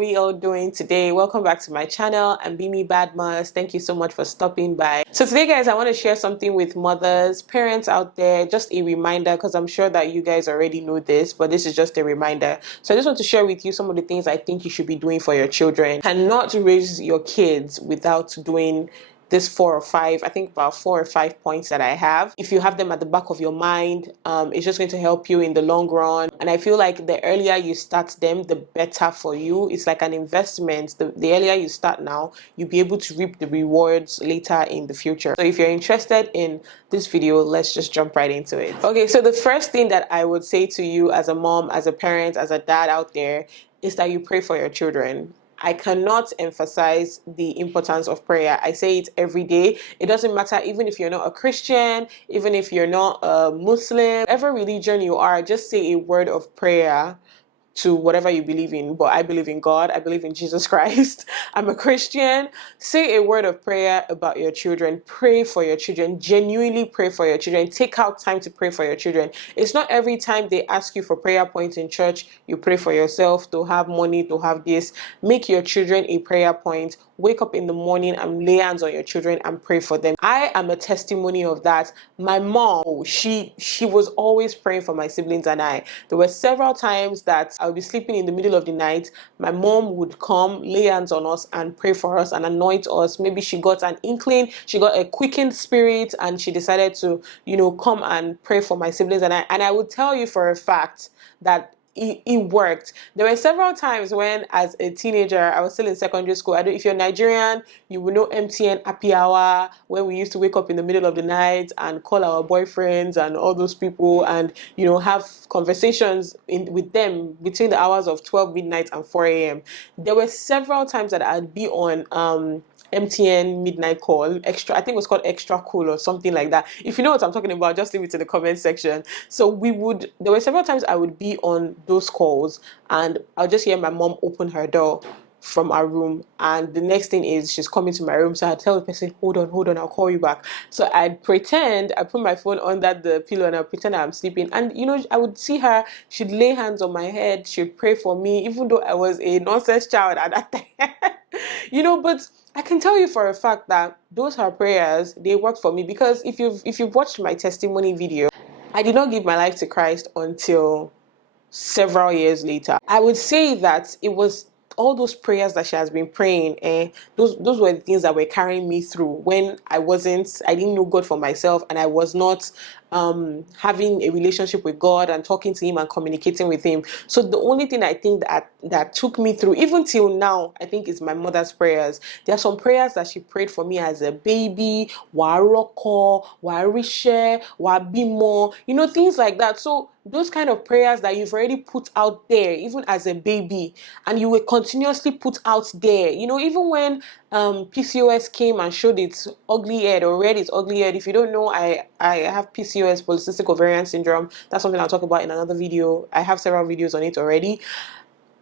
we all doing today? Welcome back to my channel. I'm Bemi Badmus. Thank you so much for stopping by. So today, guys, I want to share something with mothers, parents out there, just a reminder, because I'm sure that you guys already know this, but this is just a reminder. So I just want to share with you some of the things I think you should be doing for your children. You cannot raise your kids without doing this 4 or 5, I think about 4 or 5 points that I have. If you have them at the back of your mind, it's just going to help you in the long run. And I feel like the earlier you start them, the better for you. It's like an investment. The earlier you start now, you'll be able to reap the rewards later in the future. So if you're interested in this video, let's just jump right into it. Okay, so the first thing that I would say to you as a mom, as a parent, as a dad out there, is that you pray for your children. I cannot emphasize the importance of prayer. I say it every day. It doesn't matter, even if you're not a Christian, even if you're not a Muslim, whatever religion you are, just say a word of prayer to whatever you believe in. But I believe in God. I believe in Jesus Christ. I'm a Christian. Say a word of prayer about your children. Pray for your children. Genuinely pray for your children. Take out time to pray for your children. It's not every time they ask you for prayer points in church, you pray for yourself, to have money, to have this. Make your children a prayer point. Wake up in the morning and lay hands on your children and pray for them. I am a testimony of that. My mom, she was always praying for my siblings and I. There were several times that I would be sleeping in the middle of the night. My mom would come, lay hands on us and pray for us and anoint us. Maybe she got an inkling, she got a quickened spirit, and she decided to, come and pray for my siblings and I. And I would tell you for a fact that it worked. There were several times when, as a teenager, I was still in secondary school. If you're Nigerian, you will know MTN Happy Hour, when we used to wake up in the middle of the night and call our boyfriends and all those people and, have conversations with them between the hours of 12 midnight and 4 a.m. There were several times that I'd be on MTN midnight call, extra, I think it was called Extra Cool or something like that. If you know what I'm talking about, just leave it in the comment section. So there were several times I would be on those calls and I'll just hear my mom open her door from our room, and the next thing is she's coming to my room. So I tell the person, hold on, I'll call you back. So I put my phone under the pillow and I pretend I'm sleeping, and I would see her. She'd lay hands on my head, she'd pray for me, even though I was a nonsense child at that time. But I can tell you for a fact that those her prayers, they worked for me, because if you've watched my testimony video, I did not give my life to Christ until several years later. I would say that it was all those prayers that she has been praying, those were the things that were carrying me through when I didn't know God for myself, and I was not having a relationship with God and talking to Him and communicating with Him. So the only thing I think that took me through, even till now, I think is my mother's prayers. There are some prayers that she prayed for me as a baby, waroko, warishe, wabimo, things like that. So those kind of prayers that you've already put out there, even as a baby, and you will continuously put out there, even when PCOS came and showed its ugly head or read its ugly head. If you don't know, I have PCOS, polycystic ovarian syndrome. That's something I'll talk about in another video. I have several videos on it already.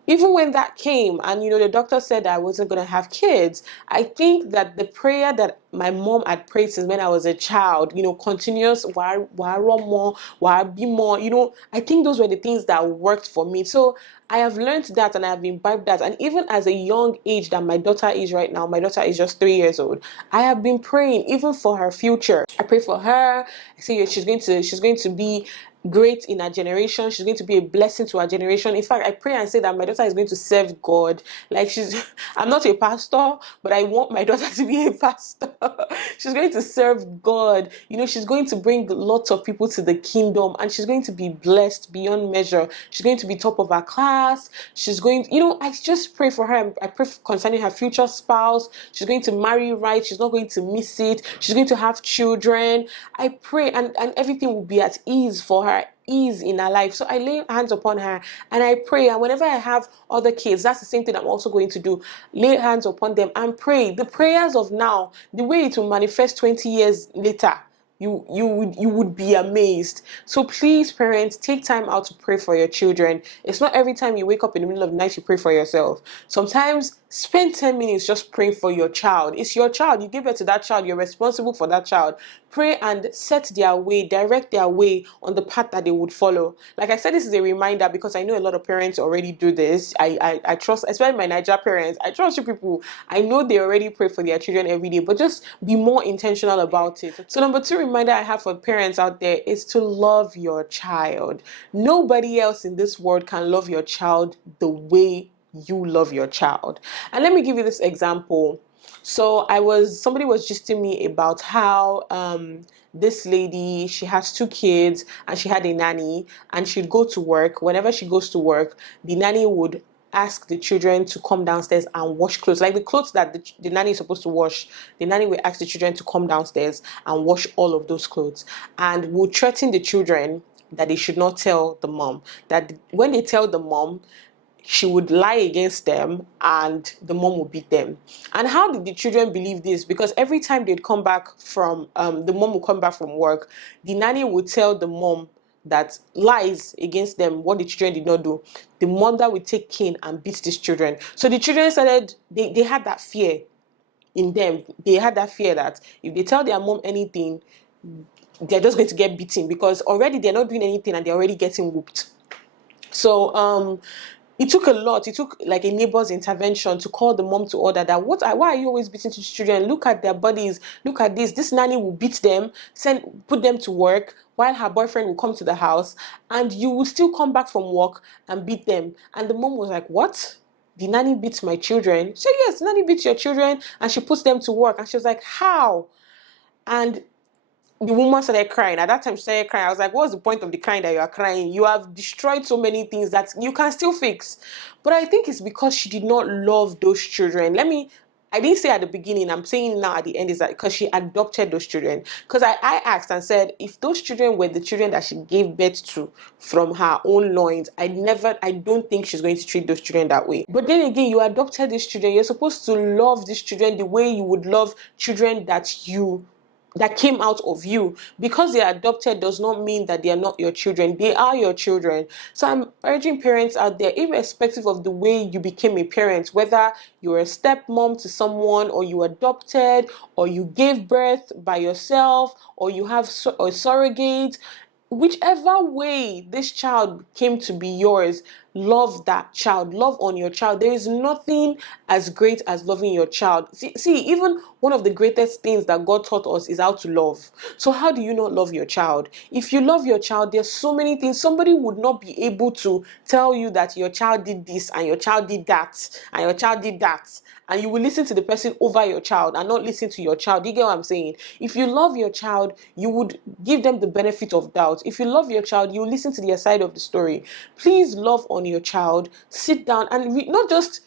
Even when that came and, the doctor said that I wasn't going to have kids, I think that the prayer that my mom had prayed since when I was a child, continuous, I think those were the things that worked for me. So I have learned that and I have imbibed that. And even as a young age that my daughter is right now, my daughter is just 3 years old, I have been praying even for her future. I pray for her. I say she's going to be great in our generation. She's going to be a blessing to our generation. In fact, I pray and say that my daughter is going to serve God. Like I'm not a pastor, but I want my daughter to be a pastor. She's going to serve God. She's going to bring lots of people to the kingdom, and she's going to be blessed beyond measure. She's going to be top of her class. She's going, I just pray for her. I pray concerning her future spouse. She's going to marry right. She's not going to miss it. She's going to have children. I pray and everything will be at ease for her, ease in her life. So I lay hands upon her and I pray. And whenever I have other kids, that's the same thing I'm also going to do. Lay hands upon them and pray. The prayers of now, the way it will manifest 20 years later, you would be amazed. So please, parents, take time out to pray for your children. It's not every time you wake up in the middle of the night you pray for yourself. Sometimes Spend 10 minutes just praying for your child. It's your child. You give birth to that child. You're responsible for that child. Pray and set their way, direct their way on the path that they would follow. Like I said, this is a reminder because I know a lot of parents already do this. I trust, especially my Niger parents. I trust you people. I know they already pray for their children every day, but just be more intentional about it. So number two reminder I have for parents out there is to love your child. Nobody else in this world can love your child the way you love your child. And let me give you this example. So somebody was just telling me about how this lady, she has two kids and she had a nanny, and she'd go to work. Whenever she goes to work, the nanny would ask the children to come downstairs and wash clothes, like the clothes that the nanny is supposed to wash. The nanny would ask the children to come downstairs and wash all of those clothes, and would threaten the children that they should not tell the mom, that when they tell the mom, she would lie against them and the mom would beat them. And how did the children believe this? Because every time they'd come back from, the mom would come back from work, the nanny would tell the mom that lies against them, what the children did not do. The mother would take cane and beat these children. So the children started, they had that fear in them. They had that fear that if they tell their mom anything, they're just going to get beaten, because already they're not doing anything and they're already getting whooped. So it took a lot. It took like a neighbor's intervention to call the mom to order that, why are you always beating these children? Look at their bodies. Look at this. This nanny will beat them, put them to work, while her boyfriend will come to the house, and you will still come back from work and beat them. And the mom was like, what? The nanny beats my children? She said, yes, the nanny beats your children and she puts them to work. And she was like, how? And the woman started crying. At that time, she started crying. I was like, what's the point of the crying that you are crying? You have destroyed so many things that you can still fix. But I think it's because she did not love those children. I didn't say at the beginning, I'm saying now at the end, is that because she adopted those children. Because I asked and said, if those children were the children that she gave birth to from her own loins, I don't think she's going to treat those children that way. But then again, you adopted these children. You're supposed to love these children the way you would love children that came out of you. Because they are adopted does not mean that they are not your children. They are your children. So I'm urging parents out there, irrespective of the way you became a parent, whether you're a stepmom to someone, or you adopted, or you gave birth by yourself, or you have a surrogate, whichever way this child came to be yours, love that child. Love on your child. There is nothing as great as loving your child. See, even one of the greatest things that God taught us is how to love. So how do you not love your child? If you love your child, there's so many things. Somebody would not be able to tell you that your child did this and your child did that and your child did that, and you will listen to the person over your child and not listen to your child. You get what I'm saying? If you love your child, you would give them the benefit of doubt. If you love your child, you listen to their side of the story. Please love on your child. Sit down and not just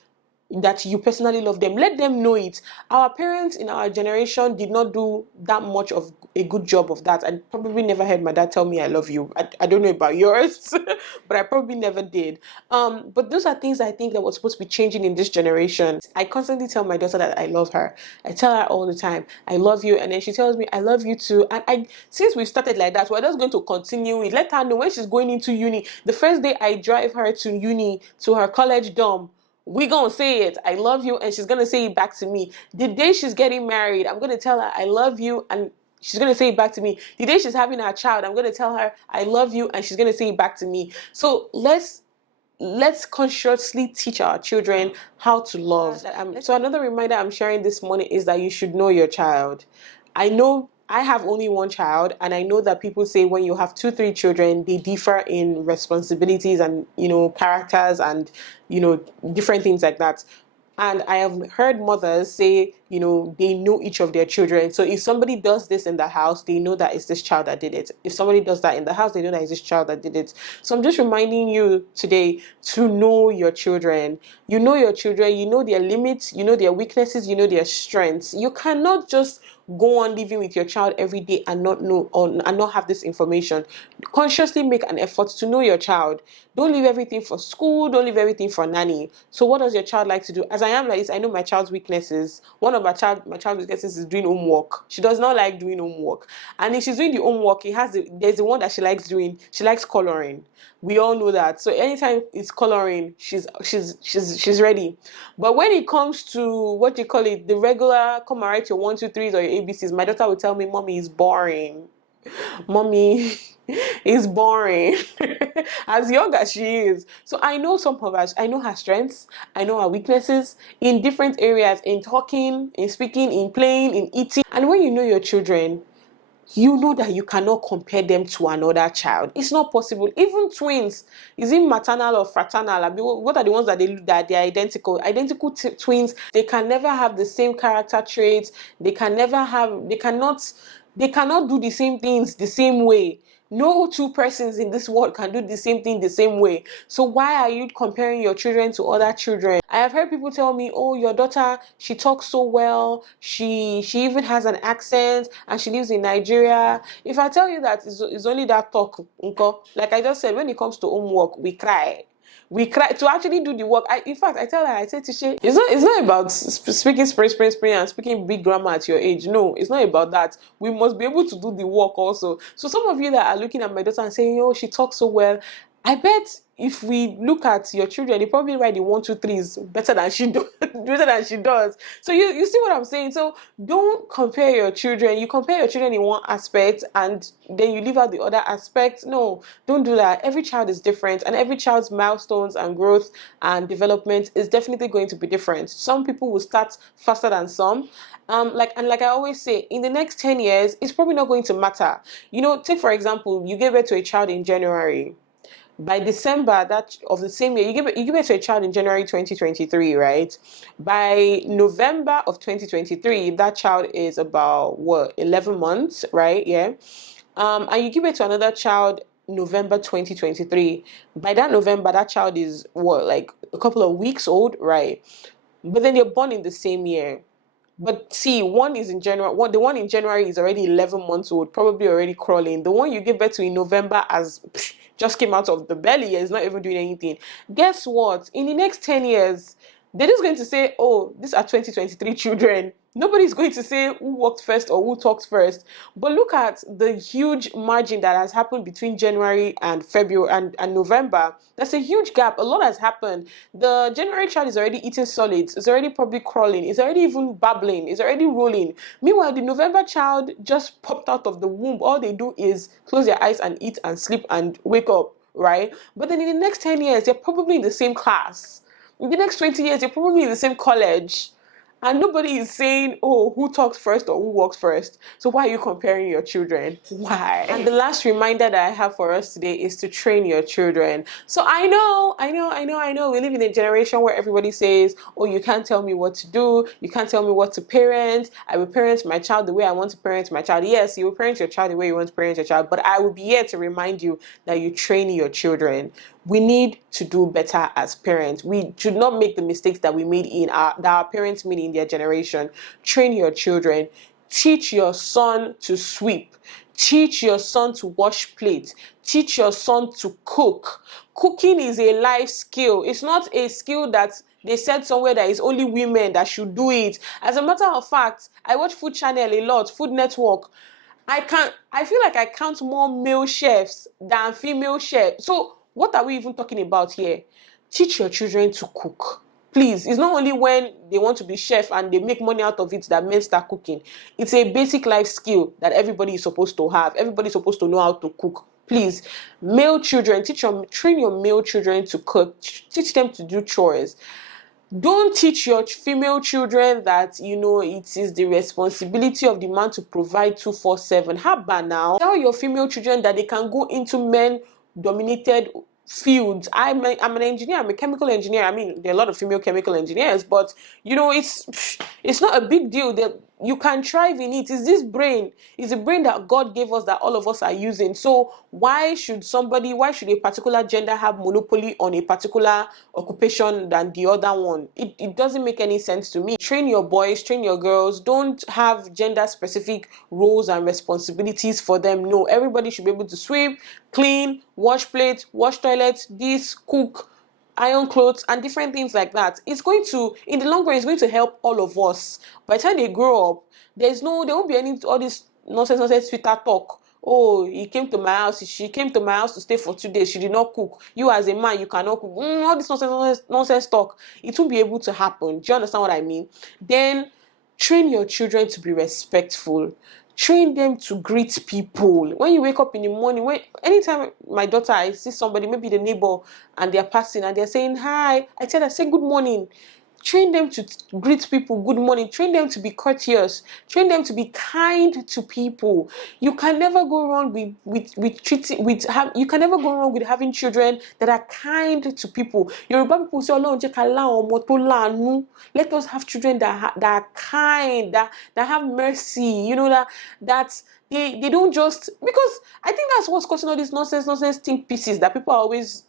that you personally love them, let them know it. Our parents in our generation did not do that much of a good job of that. I probably never heard my dad tell me I love you. I don't know about yours, but I probably never did. But those are things I think that was supposed to be changing in this generation. I constantly tell my daughter that I love her. I tell her all the time, I love you, and then she tells me I love you too. And since we started like that, we're just going to continue it. Let her know when she's going into uni. The first day I drive her to uni, to her college dorm, we gonna say it, I love you, and she's gonna say it back to me. The day she's getting married, I'm gonna tell her I love you, and she's gonna say it back to me. The day she's having her child, I'm gonna tell her I love you, and she's gonna say it back to me. So let's consciously teach our children how to love. So another reminder I'm sharing this morning is that you should know your child. I know I have only one child, and I know that people say when you have 2-3 children, they differ in responsibilities and, characters and, different things like that. And I have heard mothers say, they know each of their children. So if somebody does this in the house, they know that it's this child that did it. If somebody does that in the house, they know that it's this child that did it. So I'm just reminding you today to know your children. You know your children, you know their limits, you know their weaknesses, you know their strengths. You cannot just go on living with your child every day and not know and not have this information. Consciously make an effort to know your child. Don't leave everything for school, don't leave everything for nanny. So what does your child like to do? As I am like this, I know my child's weaknesses. One of of my child is getting is doing homework. She does not like doing homework. And if she's doing the homework, there's the one that she likes doing. She likes coloring. We all know that. So anytime it's coloring, she's ready. But when it comes to what you call it, the regular come and write your 1, 2, 3s or your ABCs, my daughter will tell me, "Mommy, it's boring. Mommy, it's boring." As young as she is. So I know some of us, I know her strengths, I know her weaknesses in different areas, in talking, in speaking, in playing, in eating. And when you know your children, you know that you cannot compare them to another child. It's not possible. Even twins, is it maternal or fraternal? I mean, what are the ones that they're identical? Identical twins, they can never have the same character traits. They cannot do the same things the same way. No two persons in this world can do the same thing the same way. So why are you comparing your children to other children? I have heard people tell me, "Oh, your daughter, she talks so well. She even has an accent, and she lives in Nigeria." If I tell you that it's only that talk, like I just said, when it comes to homework, we cry. We cry to actually do the work. In fact, I tell her, I say, "Tisha, it's not about speaking spray, and speaking big grammar at your age. No, it's not about that. We must be able to do the work also." So some of you that are looking at my daughter and saying, "Oh, she talks so well," I bet if we look at your children, they probably write the 1, 2, 3s better than she do, better than she does. So you see what I'm saying? So don't compare your children. You compare your children in one aspect and then you leave out the other aspect. No, don't do that. Every child is different, and every child's milestones and growth and development is definitely going to be different. Some people will start faster than some. Like I always say, in the next 10 years, it's probably not going to matter. Take for example, you gave birth to a child in January. By December that of the same year, you give birth to a child in January 2023, right? By November of 2023, that child is about 11 months, right? Yeah. And you give birth to another child November 2023. By that November, that child is like a couple of weeks old, right? But then they're born in the same year. But see, one is in January. The one in January is already 11 months old, probably already crawling. The one you give birth to in November just came out of the belly, is not even doing anything. Guess what? In the next 10 years, they're just going to say, "Oh, these are 2023 children." Nobody's going to say who walked first or who talked first. But look at the huge margin that has happened between January and February and November. That's a huge gap. A lot has happened. The January child is already eating solids. It's already probably crawling. It's already even babbling. It's already rolling. Meanwhile, the November child just popped out of the womb. All they do is close their eyes and eat and sleep and wake up, right? But then in the next 10 years, they're probably in the same class. In the next 20 years, they're probably in the same college. And nobody is saying, "Oh, who talks first or who walks first?" So why are you comparing your children? Why? And the last reminder that I have for us today is to train your children. So I know. We live in a generation where everybody says, "Oh, you can't tell me what to do. You can't tell me what to parent. I will parent my child the way I want to parent my child." Yes, you will parent your child the way you want to parent your child. But I will be here to remind you that you train your children. We need to do better as parents. We should not make the mistakes that our parents made in their generation. Train your children. Teach your son to sweep. Teach your son to wash plates. Teach your son to cook. Cooking is a life skill. It's not a skill that they said somewhere that it's only women that should do it. As a matter of fact, I watch Food Channel a lot, Food Network. I feel like I count more male chefs than female chefs. So what are we even talking about here? Teach your children to cook. Please, it's not only when they want to be chef and they make money out of it that men start cooking. It's a basic life skill that everybody is supposed to have. Everybody's supposed to know how to cook. Please, male children, train your male children to cook. Teach them to do chores. Don't teach your female children that, it is the responsibility of the man to provide 247. How about now? Tell your female children that they can go into men-dominated fields. I'm an engineer. I'm a chemical engineer. I mean, there are a lot of female chemical engineers, but, it's not a big deal that you can thrive in it. It's this brain. It's a brain that God gave us that all of us are using. So why should a particular gender have monopoly on a particular occupation than the other one? It doesn't make any sense to me. Train your boys, train your girls. Don't have gender specific roles and responsibilities for them. No, everybody should be able to sweep, clean, wash plates, wash toilets, cook, iron clothes and different things like that. It's going to, in the long run, it's going to help all of us. By the time they grow up, there won't be any all this nonsense Twitter talk. Oh, he came to my house. She came to my house to stay for 2 days. She did not cook. You as a man, you cannot cook. All this nonsense talk. It won't be able to happen. Do you understand what I mean? Then train your children to be respectful. Train them to greet people. When you wake up in the morning, anytime my daughter, I see somebody, maybe the neighbor, and they're passing and they're saying hi, I say good morning. Train them to greet people good morning. Train them to be courteous. Train them to be kind to people. You can never go wrong with treating you can never go wrong with having children that are kind to people. Yoruba people say, let us have children that are kind, that have mercy. You know, that they don't just, because I think that's what's causing all these nonsense think pieces that people are always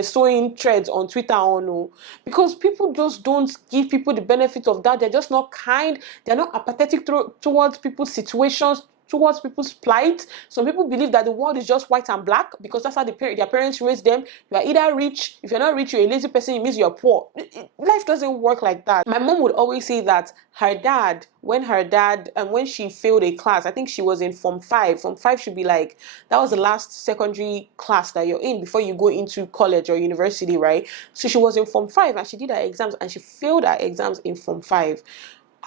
sowing threads on Twitter on, because people just don't give people the benefit of that. They're just not kind. They're not apathetic towards people's situations, towards people's plight. Some people believe that the world is just white and black because that's how their parents raised them. You are either rich. If you're not rich, you're a lazy person. It means you're poor. Life doesn't work like that. My mom would always say that when she failed a class, I think she was in Form 5. Form 5 should be like, that was the last secondary class that you're in before you go into college or university, right? So she was in Form 5 and she did her exams and she failed her exams in Form 5.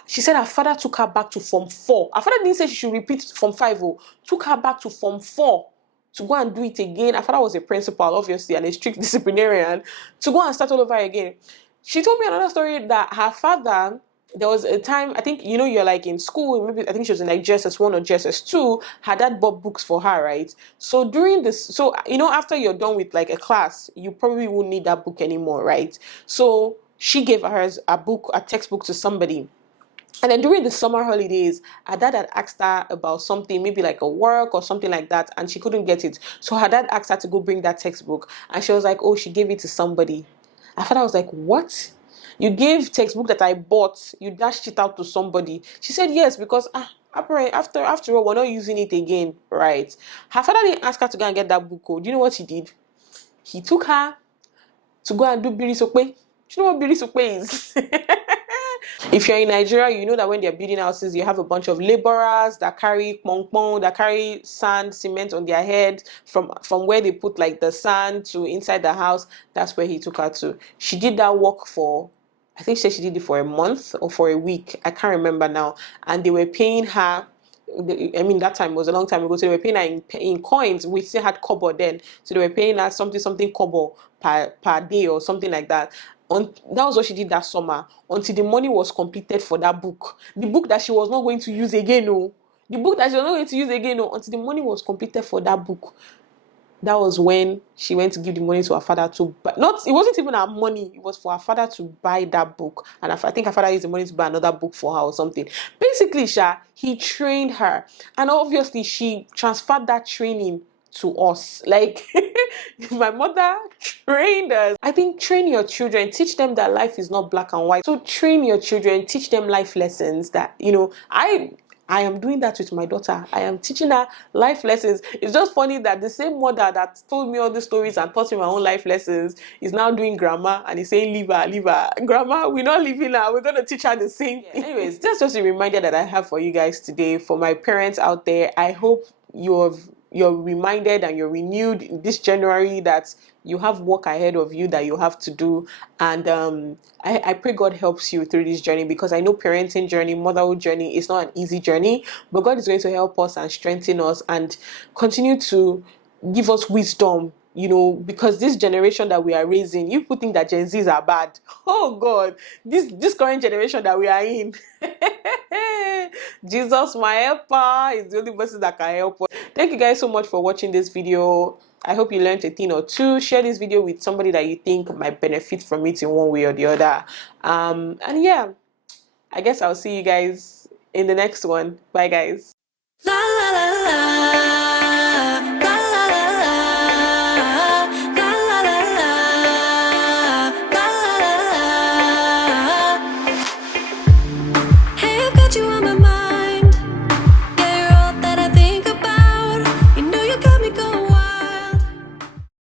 She said her father took her back to Form 4. Her father didn't say she should repeat Form 5, took her back to Form 4 to go and do it again. Her father was a principal, obviously, and a strict disciplinarian, to go and start all over again. She told me another story that her father, there was a time, I think, you're like in school, maybe I think she was in like JSS1 or JSS2, her dad bought books for her, right? So during this, after you're done with like a class, you probably won't need that book anymore, right? So she gave a textbook to somebody. And then during the summer holidays, her dad had asked her about something, maybe like a work or something like that, and she couldn't get it. So her dad asked her to go bring that textbook. And she was like, oh, she gave it to somebody. Her father was like, what? You gave textbook that I bought, you dashed it out to somebody. She said, yes, because after all, we're not using it again, right? Her father didn't ask her to go and get that book. Do you know what he did? He took her to go and do biri sope. Do you know what biri sope is? If you're in Nigeria, you know that when they're building houses, you have a bunch of laborers that carry pong, that carry sand, cement on their head from where they put like the sand to inside the house. That's where he took her to. She did that work for, I think she said she did it for a month or for a week. I can't remember now. And they were paying her, I mean, that time was a long time ago, so they were paying her in coins. We still had kobo then. So they were paying her something kobo per day or something like that. That was what she did that summer until the money was completed for that book. The book that she was not going to use again, no. The book that she was not going to use again, no, until the money was completed for that book. That was when she went to give the money to her father to buy. It wasn't even her money. It was for her father to buy that book. And I think her father used the money to buy another book for her or something. Basically, he trained her. And obviously, she transferred that training to us. Like, my mother trained us. I think train your children, teach them that life is not black and white. So train your children, teach them life lessons that, I am doing that with my daughter. I am teaching her life lessons. It's just funny that the same mother that told me all these stories and taught me my own life lessons is now doing grammar and is saying, leave her. Grandma, we're not leaving her. We're going to teach her the same thing. Anyways, that's just a reminder that I have for you guys today. For my parents out there, I hope you're reminded and you're renewed this January that you have work ahead of you that you have to do. And I pray God helps you through this journey, because I know parenting journey, motherhood journey is not an easy journey, but God is going to help us and strengthen us and continue to give us wisdom, because this generation that we are raising, you people think that Gen Zs are bad. Oh God, this current generation that we are in, Jesus, my helper, is the only person that can help us. Thank you guys so much for watching this video. I hope you learned a thing or two. Share this video with somebody that you think might benefit from it in one way or the other. And yeah, I guess I'll see you guys in the next one. Bye, guys. La, la, la, la.